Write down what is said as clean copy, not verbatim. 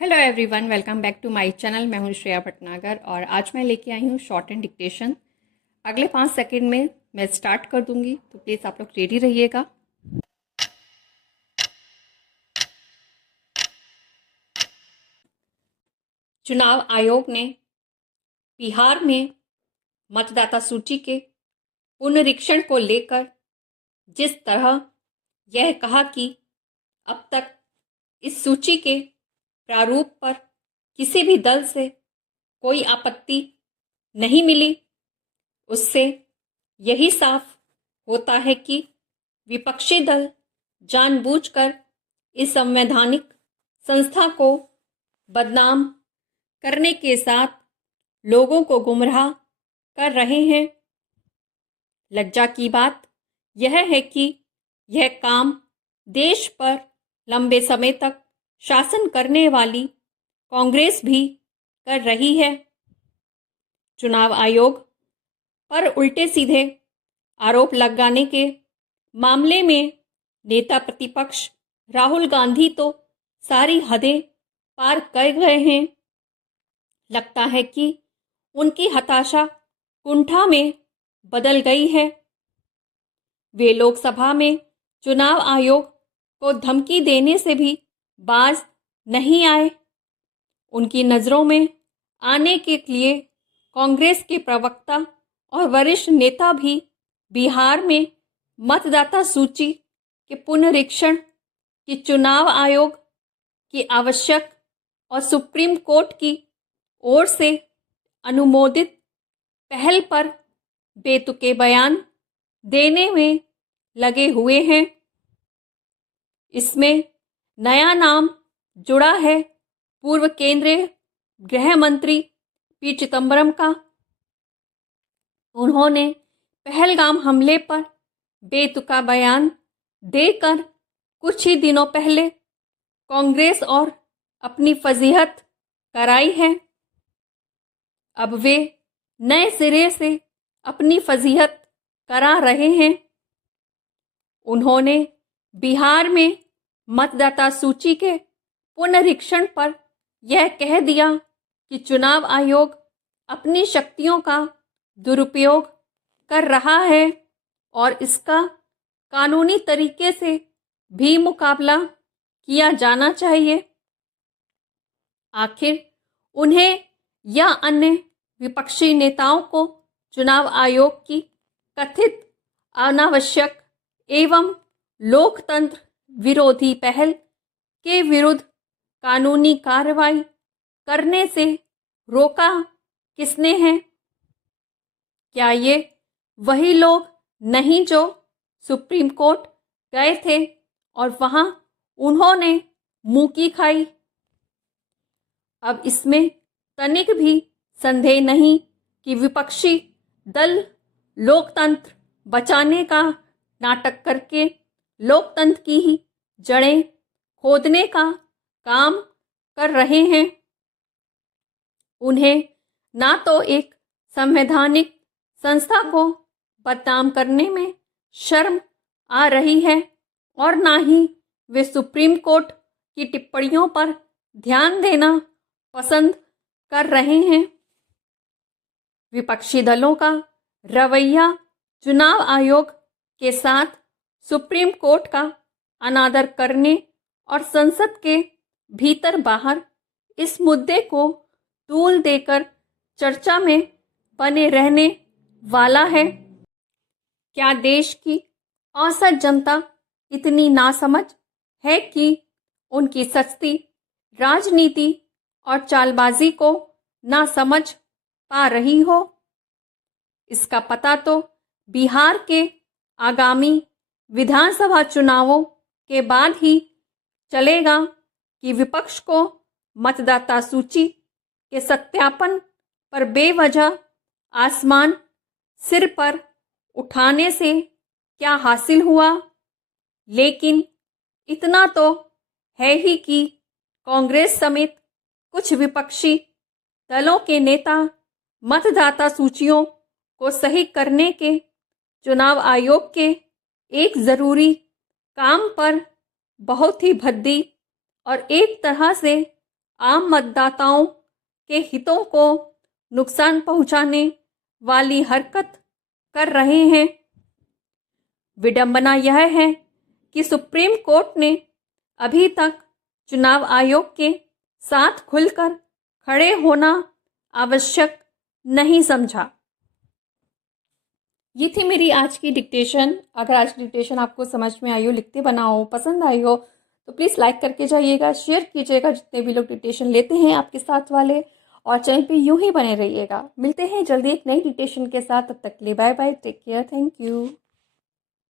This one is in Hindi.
Hello everyone, welcome back to my channel. मैं हूं श्रेया भटनागर और आज मैं लेके आई हूं शॉर्ट एंड डिक्टेशन। अगले 5 सेकंड में मैं स्टार्ट कर दूंगी, तो प्लीज़ आप लोग रेडी रहिएगा। चुनाव आयोग ने बिहार में मतदाता सूची के पुनरीक्षण को लेकर जिस तरह यह कहा कि अब तक इस सूची के प्रारूप पर किसी भी दल से कोई आपत्ति नहीं मिली, उससे यही साफ होता है कि विपक्षी दल जानबूझकर इस संवैधानिक संस्था को बदनाम करने के साथ लोगों को गुमराह कर रहे हैं। लज्जा की बात यह है कि यह काम देश पर लंबे समय तक शासन करने वाली कांग्रेस भी कर रही है। चुनाव आयोग पर उल्टे सीधे आरोप लगाने के मामले में नेता प्रतिपक्ष राहुल गांधी तो सारी हदें पार कर गए हैं। लगता है कि उनकी हताशा कुंठा में बदल गई है। वे लोकसभा में चुनाव आयोग को धमकी देने से भी बाज नहीं आए। उनकी नज़रों में आने के लिए कांग्रेस के प्रवक्ता और वरिष्ठ नेता भी बिहार में मतदाता सूची के पुनरीक्षण की चुनाव आयोग की आवश्यक और सुप्रीम कोर्ट की ओर से अनुमोदित पहल पर बेतुके बयान देने में लगे हुए हैं। इसमें नया नाम जुड़ा है पूर्व केंद्रीय गृह मंत्री पी चिदम्बरम का। उन्होंने पहलगाम हमले पर बेतुका बयान देकर कुछ ही दिनों पहले कांग्रेस और अपनी फजीहत कराई है। अब वे नए सिरे से अपनी फजीहत करा रहे हैं। उन्होंने बिहार में मतदाता सूची के पुनरीक्षण पर यह कह दिया कि चुनाव आयोग अपनी शक्तियों का दुरुपयोग कर रहा है और इसका कानूनी तरीके से भी मुकाबला किया जाना चाहिए। आखिर उन्हें या अन्य विपक्षी नेताओं को चुनाव आयोग की कथित अनावश्यक एवं लोकतंत्र विरोधी पहल के विरुद्ध कानूनी कार्रवाई करने से रोका किसने है? क्या ये वही लोग नहीं जो सुप्रीम कोर्ट गए थे और वहां उन्होंने मुंह की खाई? अब इसमें तनिक भी संदेह नहीं कि विपक्षी दल लोकतंत्र बचाने का नाटक करके लोकतंत्र की ही जड़ें खोदने का काम कर रहे हैं। उन्हें ना तो एक संवैधानिक संस्था को बदनाम करने में शर्म आ रही है और ना ही वे सुप्रीम कोर्ट की टिप्पणियों पर ध्यान देना पसंद कर रहे हैं। विपक्षी दलों का रवैया चुनाव आयोग के साथ सुप्रीम कोर्ट का अनादर करने और संसद के भीतर बाहर इस मुद्दे को तूल देकर चर्चा में बने रहने वाला है। क्या देश की औसत जनता इतनी नासमझ है कि उनकी सस्ती राजनीति और चालबाजी को ना समझ पा रही हो? इसका पता तो बिहार के आगामी विधानसभा चुनावों के बाद ही चलेगा कि विपक्ष को मतदाता सूची के सत्यापन पर बेवजह आसमान सिर पर उठाने से क्या हासिल हुआ। लेकिन इतना तो है ही कि कांग्रेस समेत कुछ विपक्षी दलों के नेता मतदाता सूचियों को सही करने के चुनाव आयोग के एक जरूरी काम पर बहुत ही भद्दी और एक तरह से आम मतदाताओं के हितों को नुकसान पहुंचाने वाली हरकत कर रहे हैं। विडंबना यह है कि सुप्रीम कोर्ट ने अभी तक चुनाव आयोग के साथ खुलकर खड़े होना आवश्यक नहीं समझा। ये थी मेरी आज की डिक्टेशन। अगर आज की डिक्टेशन आपको समझ में आई हो, लिखते बना हो, पसंद आई हो, तो प्लीज़ लाइक करके जाइएगा, शेयर कीजिएगा जितने भी लोग डिक्टेशन लेते हैं आपके साथ वाले, और चैनल पे यूं ही बने रहिएगा। मिलते हैं जल्दी एक नई डिक्टेशन के साथ, तब तक के लिए bye bye, take care, thank you.